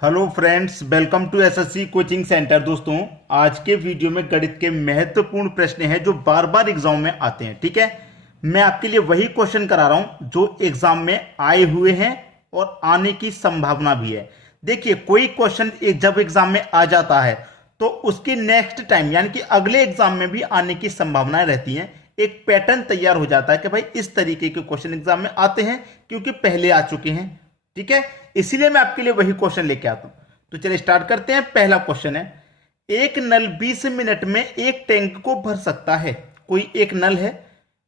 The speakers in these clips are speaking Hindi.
Hello friends, welcome to SSC coaching centre. दोस्तों, आज के वीडियो में गणित के महत्वपूर्ण प्रश्न हैं जो बार बार एग्जाम में आते हैं। ठीक है, मैं आपके लिए वही क्वेश्चन करा रहा हूं जो एग्जाम में आए हुए हैं और आने की संभावना भी है। देखिए, कोई क्वेश्चन जब एग्जाम में आ जाता है तो उसकी नेक्स्ट टाइम यानी कि अगले एग्जाम में भी आने की संभावनाएं रहती हैं। एक पैटर्न तैयार हो जाता है कि भाई इस तरीके के क्वेश्चन एग्जाम में आते हैं क्योंकि पहले आ चुके हैं। ठीक है, इसीलिए मैं आपके लिए वही क्वेश्चन लेके आता हूं। तो चलिए स्टार्ट करते हैं। पहला क्वेश्चन है, एक नल 20 मिनट में एक टैंक को भर सकता है। कोई एक नल है,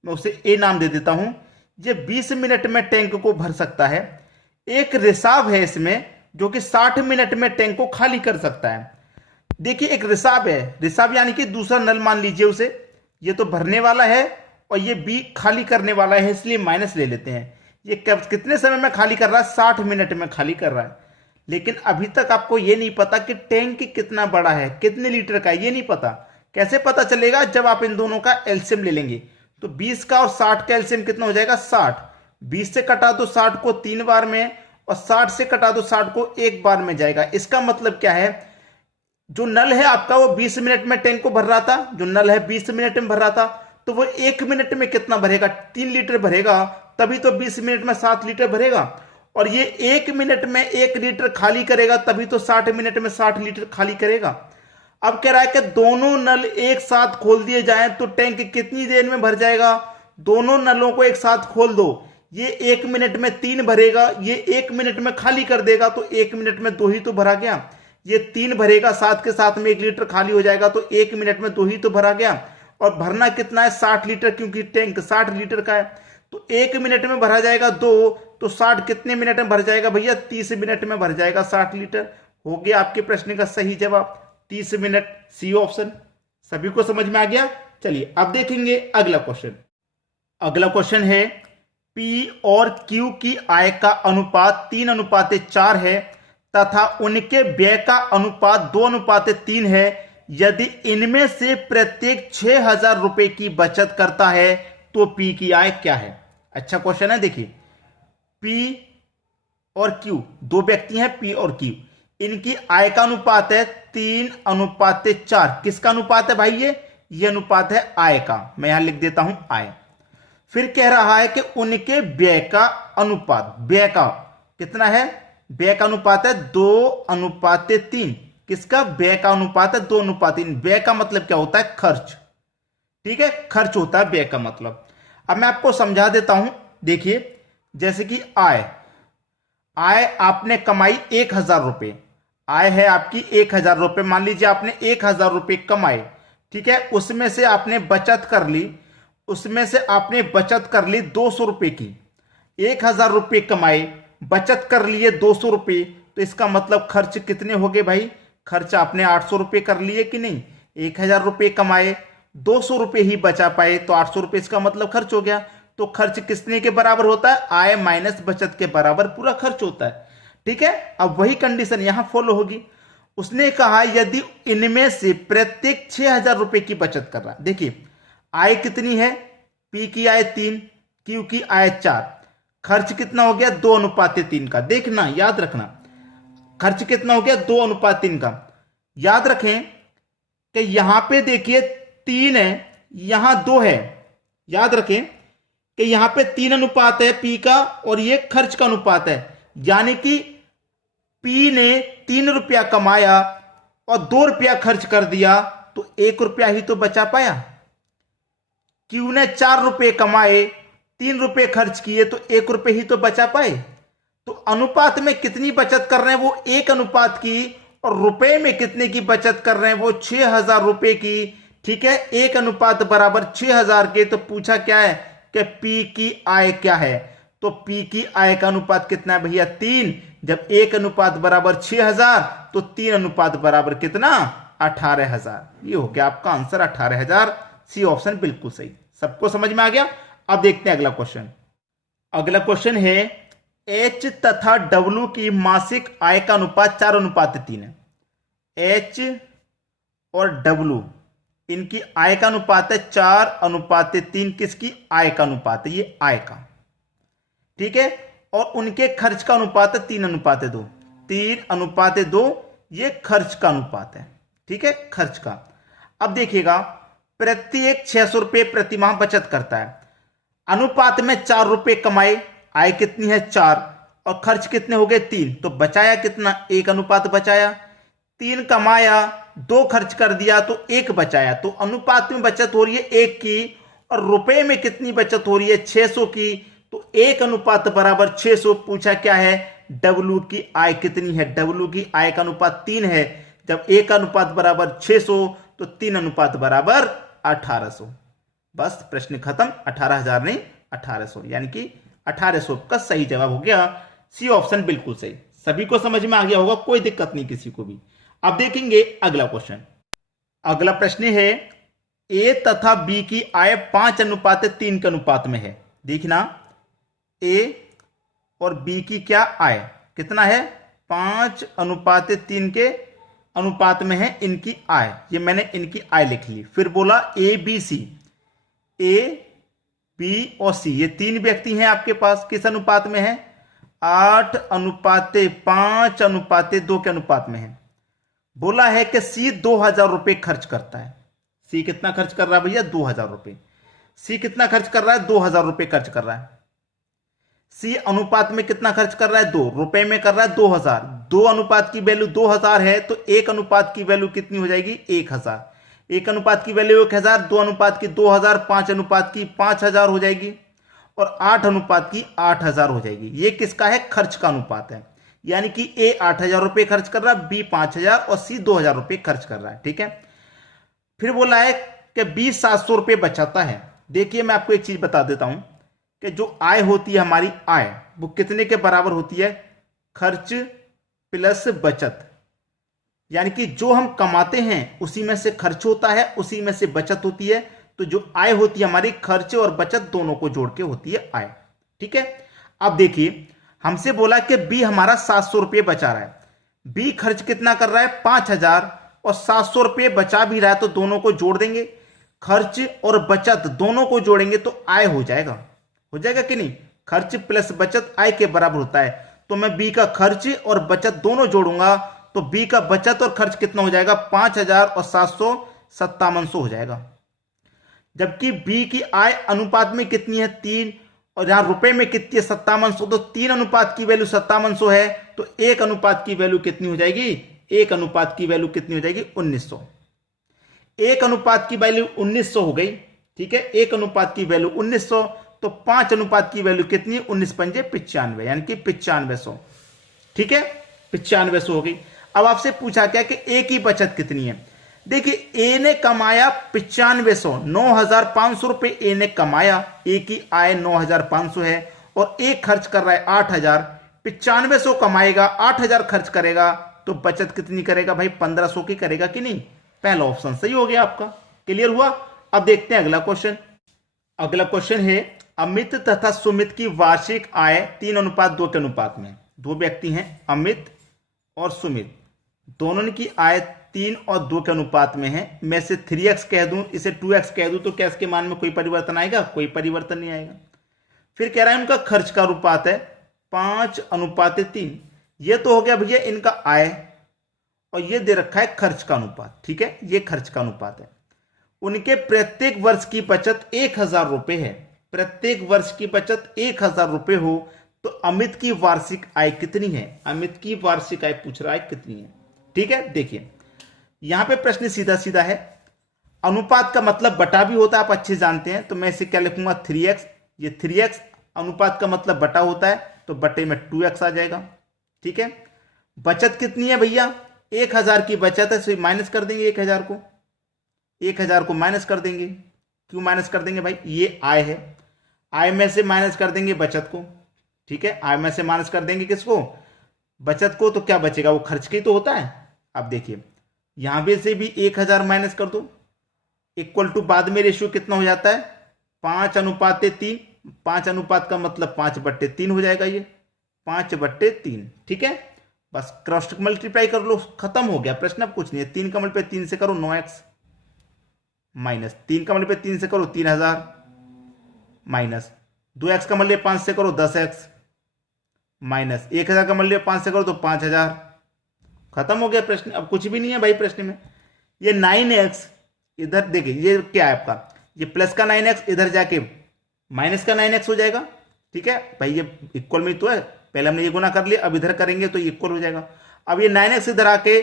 मैं उसे ए नाम दे देता हूं। ये 20 मिनट में टैंक को भर सकता है। एक रिसाव है इसमें जो कि 60 मिनट में टैंक को खाली कर सकता है। देखिए, एक रिसाव है, रिसाव यानी कि दूसरा नल मान लीजिए उसे। ये तो भरने वाला है और ये बी खाली करने वाला है, इसलिए माइनस ले लेते हैं। ये कितने समय में खाली कर रहा है? 60 मिनट में खाली कर रहा है। लेकिन अभी तक आपको ये नहीं पता कि टैंक कितना बड़ा है, कितने लीटर का है, ये नहीं पता। कैसे पता चलेगा? जब आप इन दोनों का एलसीएम ले लेंगे। तो 20 का और 60 का एलसीएम कितना हो जाएगा? 60। 20 से कटा दो 60 को 3 बार में और 60 से कटा दो 60 को 1 बार में जाएगा। इसका मतलब क्या है? जो नल है आपका वो 20 मिनट में टैंक को भर रहा था। जो नल है 20 मिनट में भर रहा था, तो वो 1 मिनट में कितना भरेगा? 3 लीटर भरेगा। तभी तो 20 मिनट में 7 लीटर भरेगा। और ये 1 मिनट में 1 लीटर खाली करेगा, तभी तो 60 मिनट में 60 लीटर खाली करेगा। अब कह रहा है कि दोनों नल एक साथ खोल दिए जाएं तो टैंक कितनी देर में भर जाएगा? दोनों नलों को एक साथ खोल दो, ये 1 मिनट में 3 भरेगा, ये 1 मिनट में खाली कर देगा, तो 1 मिनट में 2 ही तो भरा गया। ये 3 भरेगा, साथ के साथ में 1 लीटर खाली हो जाएगा, तो 1 मिनट में 2 ही तो भरा गया। और भरना कितना है? 60 लीटर, क्योंकि टैंक 60 लीटर का है। तो 1 मिनट में भरा जाएगा 2, तो 60 कितने मिनट में भर जाएगा भैया? 30 मिनट में भर जाएगा 60 लीटर। हो गया आपके प्रश्न का सही जवाब 30 मिनट, सी ऑप्शन। सभी को समझ में आ गया? चलिए अब देखेंगे अगला क्वेश्चन। अगला क्वेश्चन है, पी और क्यू की आय का अनुपात 3:4 है तथा उनके व्यय का अनुपात 2:3 है। यदि इनमें से प्रत्येक 6,000 रुपए की बचत करता है तो पी की आय क्या है? अच्छा क्वेश्चन है। देखिए, पी और क्यू दो व्यक्ति हैं, पी और क्यू। इनकी आय का अनुपात है 3:4। किसका अनुपात है भाई? ये अनुपात है आय का। मैं यहां लिख देता हूं आय। फिर कह रहा है कि उनके व्यय का अनुपात, व्यय का कितना है? व्यय का अनुपात है 2:3। किसका? व्यय का अनुपात है 2:3। व्यय का मतलब क्या होता है? खर्च। ठीक है, खर्च होता है व्यय का मतलब। अब मैं आपको समझा देता हूं। देखिए, जैसे कि आय, आय आपने कमाई 1,000 रुपए। आय है आपकी 1,000 रुपए। मान लीजिए आपने 1,000 रुपए कमाए। ठीक है, उसमें से आपने बचत कर ली, उसमें से आपने बचत कर ली 200 रुपए की। 1,000 रुपए कमाए, बचत कर लिए 200 रुपए, तो इसका मतलब खर्च कितने हो गए भाई? खर्च आपने 800 रुपए कर लिए कि नहीं? 1,000 रुपए कमाए, 200 रुपए ही बचा पाए, तो 800 रुपए इसका मतलब खर्च हो गया। तो खर्च किसने के बराबर होता है? आय माइनस बचत के बराबर पूरा खर्च होता है। ठीक है, अब वही कंडीशन यहां फॉलो होगी। उसने कहा यदि इनमें से प्रत्येक 6,000 रुपए की बचत कर रहा है। देखिए, आय कितनी है? पी की आय 3, क्यू की आय 4। खर्च कितना हो गया? 2:3 का। देखना, याद रखना, खर्च कितना हो गया? 2:3 का। याद रखें कि यहां पे देखिए 3 है, यहां 2 है। याद रखें कि यहां पे 3 अनुपात है पी का और ये खर्च का अनुपात है। यानी कि पी ने 3 रुपया कमाया और 2 रुपया खर्च कर दिया, तो 1 रुपया ही तो बचा पाया। क्यू ने 4 रुपये कमाए, 3 रुपये खर्च किए, तो 1 रुपये ही तो बचा पाए। तो अनुपात में कितनी बचत कर रहे हैं? वो 1 अनुपात की। और रुपए में कितने की बचत कर रहे हैं? वो 6,000 रुपए की। ठीक है, 1 अनुपात बराबर 6,000 के। तो पूछा क्या है कि पी की आय क्या है? तो पी की आय का अनुपात कितना है भैया? 3। जब 1 अनुपात बराबर 6,000 तो 3 अनुपात बराबर कितना? 18,000। ये हो गया आपका आंसर 18,000। सी ऑप्शन बिल्कुल सही। सबको समझ में आ गया? अब देखते हैं अगला क्वेश्चन। अगला क्वेश्चन है, एच तथा डब्ल्यू की मासिक आय का अनुपात 4:3 है। एच और डब्ल्यू इनकी आय का अनुपात है 4:3। किसकी? आय का अनुपात है, ये आय का। ठीक है, और उनके खर्च का अनुपात है 3:2। 3:2 ये खर्च का अनुपात है, ठीक है, खर्च का। अब देखिएगा, प्रत्येक 600 रुपये प्रति माह बचत करता है, अनुपात में 4 रुपये कमाए, आय कितनी है 4, और खर्च कितने हो गए 3, तो बचाया कितना, 1 अनुपात बचाया। 3 कमाया, 2 खर्च कर दिया तो 1 बचाया, तो अनुपात में बचत हो रही है 1 की, और रुपए में कितनी बचत हो रही है 600 की, तो 1 अनुपात बराबर 600। पूछा क्या है, डब्ल्यू की आय कितनी है, डब्ल्यू की आय का अनुपात 3 है। जब 1 अनुपात बराबर 600 तो 3 अनुपात बराबर 1800। बस प्रश्न खत्म, 18,000 नहीं 1800, यानी कि 1800 का सही जवाब हो गया सी ऑप्शन, बिल्कुल सही। सभी को समझ में आ गया होगा, कोई दिक्कत नहीं किसी को भी। अब देखेंगे अगला क्वेश्चन। अगला प्रश्न है, ए तथा बी की आय 5:3 के अनुपात में है। देखना, ए और बी की क्या आय कितना है, 5:3 के अनुपात में है इनकी आय। ये मैंने इनकी आय लिख ली। फिर बोला A B C, A B और सी ये 3 व्यक्ति हैं आपके पास, किस अनुपात में है, 8:5:2 के अनुपात में है। बोला है कि सी 2,000 रुपये खर्च करता है। सी कितना खर्च कर रहा है भैया, 2,000 रुपये। सी कितना खर्च कर रहा है, 2,000 रुपये खर्च कर रहा है। सी अनुपात में कितना खर्च कर रहा है, 2 रुपए में कर रहा है 2,000। 2 अनुपात की वैल्यू 2,000 है, तो 1 अनुपात की वैल्यू कितनी हो जाएगी, 1,000। 1 अनुपात की वैल्यू 1,000, 2 अनुपात की 2,000, 5 अनुपात की 5,000 हो जाएगी, और 8 अनुपात की 8,000 हो जाएगी। ये किसका है, खर्च का अनुपात है। यानी कि ए 8,000 रुपये खर्च कर रहा है, बी 5,000 और सी 2,000 रुपये खर्च कर रहा है, ठीक है। फिर बोला है कि बी 700 रुपये बचाता है। देखिए मैं आपको एक चीज बता देता हूं कि जो आय होती है हमारी, आय वो कितने के बराबर होती है, खर्च प्लस बचत। यानी कि जो हम कमाते हैं उसी में से खर्च होता है, उसी में से बचत होती है। तो जो आय होती है हमारी, खर्च और बचत दोनों को जोड़ के होती है आय, ठीक है। अब देखिए, हमसे बोला कि बी हमारा 700 रुपये बचा रहा है। बी खर्च कितना कर रहा है, 5,000, और 700 रुपये बचा भी रहा है, तो दोनों को जोड़ देंगे। खर्च और बचत दोनों को जोड़ेंगे तो आय हो जाएगा, हो जाएगा कि नहीं। खर्च प्लस बचत आय के बराबर होता है। तो मैं बी का खर्च और बचत दोनों जोड़ूंगा, तो बी का बचत और खर्च कितना हो जाएगा, 5,000 और 700 5700 हो जाएगा। जबकि बी की आय अनुपात में कितनी है, 3, और यहां रुपए में कितनी है, 5700। तो 3 अनुपात की वैल्यू 5700 है, तो 1 अनुपात की वैल्यू कितनी हो जाएगी, 1 अनुपात की वैल्यू कितनी हो जाएगी, 1900। 1 अनुपात की वैल्यू 1900 हो गई, ठीक है। 1 अनुपात की वैल्यू 1900, तो 5 अनुपात की वैल्यू कितनी है, 19 पंजे 95, यानी कि 9500, ठीक है, 9500 हो गई। अब आपसे पूछा क्या कि ए की बचत कितनी है। देखिए, ए ने कमाया 9500, 9,500 रुपए ए ने कमाया। ए की आय 9,500 है, और ए खर्च कर रहा है 8,000। 9500 कमाएगा, 8,000 खर्च करेगा, तो बचत कितनी करेगा भाई, 1,500 की करेगा कि नहीं। पहला ऑप्शन सही हो गया आपका, क्लियर हुआ। अब देखते हैं अगला क्वेश्चन। अगला क्वेश्चन है, अमित तथा सुमित की वार्षिक आय 3:2 के अनुपात में। 2 व्यक्ति हैं, अमित और सुमित, दोनों की आय 3 और 2 के अनुपात में है। मैं इसे 3x कह दूं, इसे 2x कह दूं, तो क्या इसके मान में कोई परिवर्तन आएगा, कोई परिवर्तन नहीं आएगा। फिर कह रहा है उनका खर्च का अनुपात है 5:3। ये तो हो गया भैया इनका आय, और ये दे रखा है खर्च का अनुपात, ठीक है, ये खर्च का अनुपात है। उनके प्रत्येक वर्ष की बचत 1,000 रुपए है। प्रत्येक वर्ष की बचत 1,000 रुपए हो, तो अमित की वार्षिक आय कितनी है, अमित की वार्षिक आय पूछ रहा है कितनी है, ठीक है। देखिए यहां पे प्रश्न सीधा सीधा है, अनुपात का मतलब बटा भी होता है, आप अच्छे जानते हैं। तो मैं इसे क्या लिखूंगा, 3x। ये 3x अनुपात का मतलब बटा होता है, तो बटे में 2x आ जाएगा, ठीक है। बचत कितनी है भैया, 1,000 की बचत है, तो माइनस कर देंगे 1,000 को, 1,000 को माइनस कर देंगे। क्यों माइनस कर देंगे भाई, ये आय है, आय में से माइनस कर देंगे बचत को, ठीक है। आय में से माइनस कर देंगे किसको, बचत को, तो क्या बचेगा, वो खर्च की तो होता है। अब देखिए यहां पे से भी 1,000 माइनस कर दो, इक्वल टू बाद में रेशियो कितना हो जाता है, 5:3। 5 अनुपात का मतलब 5/3 हो जाएगा, ये 5/3, ठीक है। बस क्रॉस मल्टीप्लाई कर लो, खत्म हो गया प्रश्न, अब कुछ नहीं है। 3 का मल्टीप्लाई 3 से करो 9x, माइनस 3 का मल्टीप्लाई 3 से करो 3,000, माइनस 2x का मल्टीप्लाई 5 से करो 10x, माइनस 1000 का मूल्य 5 से करो तो 5000। खत्म हो गया प्रश्न। अब कुछ भी नहीं है भाई प्रश्न में। ये 9x इधर देखिए, ये क्या है आपका, ये प्लस का 9x इधर जाके माइनस का 9x हो जाएगा। ठीक है भाई, ये इक्वल में तो है, पहले हमने ये गुना कर लिया, अब इधर करेंगे तो ये इक्वल हो जाएगा। अब ये 9x इधर आके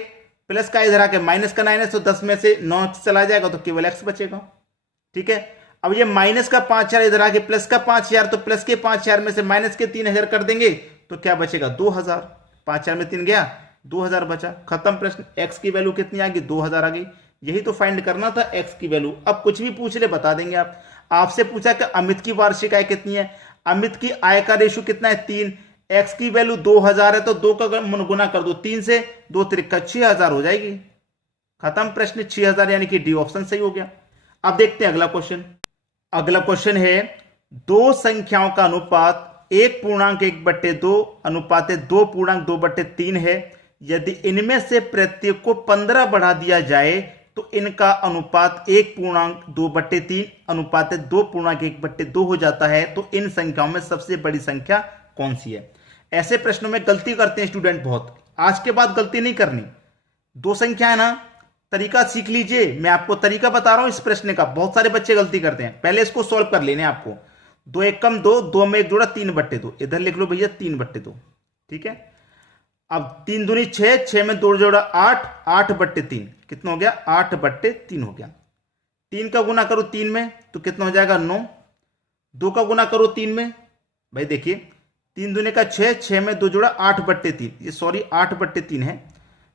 प्लस का इधर आके माइनस का 9x, तो 10 में से 9x चला जाएगा तो केवल x बचेगा। ठीक है, अब ये माइनस का 5000 इधर आके प्लस का 5000, तो प्लस के 5000 में से माइनस के 3000 कर देंगे तो क्या बचेगा 2000। 5000 में 3 गया, 2000 बचा। खत्म प्रश्न। x की वैल्यू कितनी आ गई, 2000 आ गई। यही तो फाइंड करना था, x की वैल्यू। अब कुछ भी पूछ ले बता देंगे आप। आपसे पूछा कि अमित की वार्षिक आय कितनी है, अमित की आय का रेशो कितना है 3, x की वैल्यू 2000 है तो 2 का गुना कर दो 3 से, 2 त्रिका 6000 हो जाएगी। खत्म प्रश्न। 6000 यानी कि डी ऑप्शन सही हो गया। अब देखते हैं अगला क्वेश्चन। अगला क्वेश्चन है, दो संख्याओं का अनुपात 1.1/2 अनुपात 2.2/3 है। यदि इनमें से प्रत्येक को 15 बढ़ा दिया जाए तो इनका अनुपात 1.2/3 अनुपात 2.1/2 हो जाता है। तो इन संख्याओं में सबसे बड़ी संख्या कौन सी है। ऐसे प्रश्नों में गलती करते हैं स्टूडेंट बहुत। आज के बाद गलती नहीं करनी। दो संख्या है ना, तरीका सीख लीजिए। मैं आपको तरीका बता रहा हूं इस प्रश्न का। बहुत सारे बच्चे गलती करते हैं। पहले इसको सॉल्व कर लेने आपको। 2 1 कम 2, 2 में 1 जोड़ा 3/2। इधर लिख लो भैया 3/2। ठीक है, अब 3 दूनी 6, 6 में 2 जोड़ा 8, 8/3 कितना हो गया 8/3 हो गया। 3 का गुना करो 3 में तो कितना हो जाएगा 9। 2 का गुना करो 3 में, भाई देखिए 3 दूने का 6, 6 में 2 जोड़ा 8/3, ये सॉरी 8/3 है।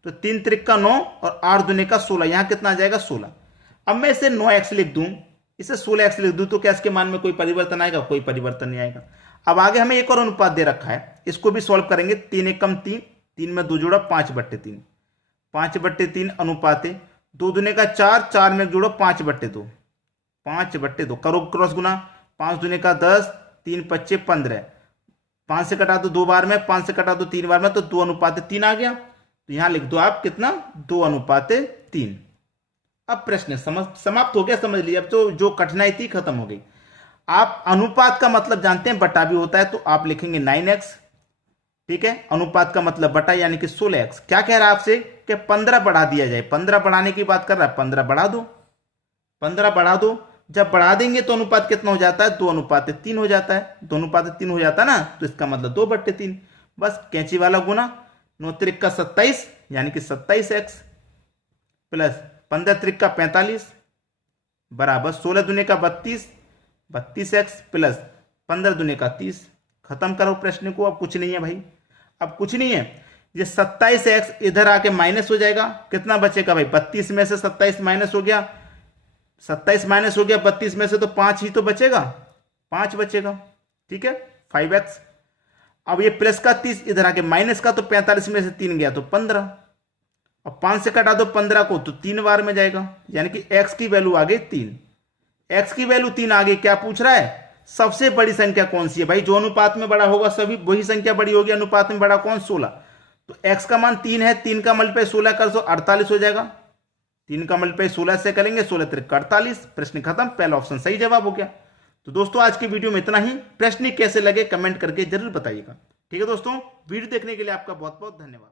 तो 3 त्रिक का 9 और 8 दूने का 16, यहां कितना आ जाएगा 16। अब मैं इसे 9x लिख दूं, इसे 16x लिख दूं तो क्या इसके मान में कोई परिवर्तन आएगा, कोई परिवर्तन नहीं आएगा। अब आगे हमें एक और अनुपात दे रखा है, इसको भी सॉल्व करेंगे। 3 1 कम 3, 3 में 2 जोड़ा 5/3, 5/3 अनुपात 2 दूने का 4, 4 में जोड़ो 5/2, 5/2 करो क्रॉस गुना। 5 दूने का 10, 3 5 15, 5 से कटा दो 2 बार में, 5 से कटा दो 3 बार में, तो 2:3 आ गया। तो यहां लिख दो आप कितना 2:3। अब प्रश्न समाप्त हो गया, समझ लीजिए। अब तो जो कठिनाई थी खत्म हो गई। आप अनुपात का मतलब जानते हैं, बटा भी होता है, तो आप लिखेंगे 9x। ठीक है, अनुपात का मतलब बटा यानी कि 16x। क्या कह रहा है आपसे कि 15 बढ़ा दिया जाए, 15 बढ़ाने की बात कर रहा है। 15 बढ़ा दो, 15 बढ़ा दो। जब बढ़ा देंगे तो अनुपात कितना हो जाता है 2:3 हो जाता है। 2:3 हो जाता है ना, तो इसका मतलब 2/3। बस कैंची वाला गुना। 9 त्रिक का 27 यानी कि 27x प्लस 15 त्रिक का 45 बराबर 16 दूने का 32, 32x प्लस 15 दूने का 30। खत्म करो प्रश्न को। अब कुछ नहीं है भाई, अब कुछ नहीं है। ये 27x इधर आके माइनस हो जाएगा, कितना बचेगा भाई 32 में से 27 माइनस हो गया, 27 माइनस हो गया 32 में से, तो 5 ही तो बचेगा, 5 बचेगा। ठीक है, 5x। अब ये प्लस का 30 इधर आके माइनस का, तो 45 में से 3 गया तो 15। अब 5 से कटा दो 15 को तो 3 बार में जाएगा, यानी कि x की वैल्यू आ गई 3। x की वैल्यू 3 आ गई। क्या पूछ रहा है, सबसे बड़ी संख्या कौन सी है भाई। जो अनुपात में बड़ा होगा सभी वही संख्या बड़ी होगी। अनुपात में बड़ा कौन, 16। तो x का मान 3 है, 3 का मल्टीप्लाई 16 कर दो 48 हो जाएगा। 3 का मल्टीप्लाई 16 से करेंगे, 16 त्रिक 48। प्रश्न खत्म, पहला ऑप्शन सही जवाब हो गया। तो दोस्तों आज की वीडियो में इतना ही। प्रश्न कैसे लगे कमेंट करके जरूर बताइएगा। ठीक है दोस्तों, वीडियो देखने के लिए आपका बहुत बहुत धन्यवाद।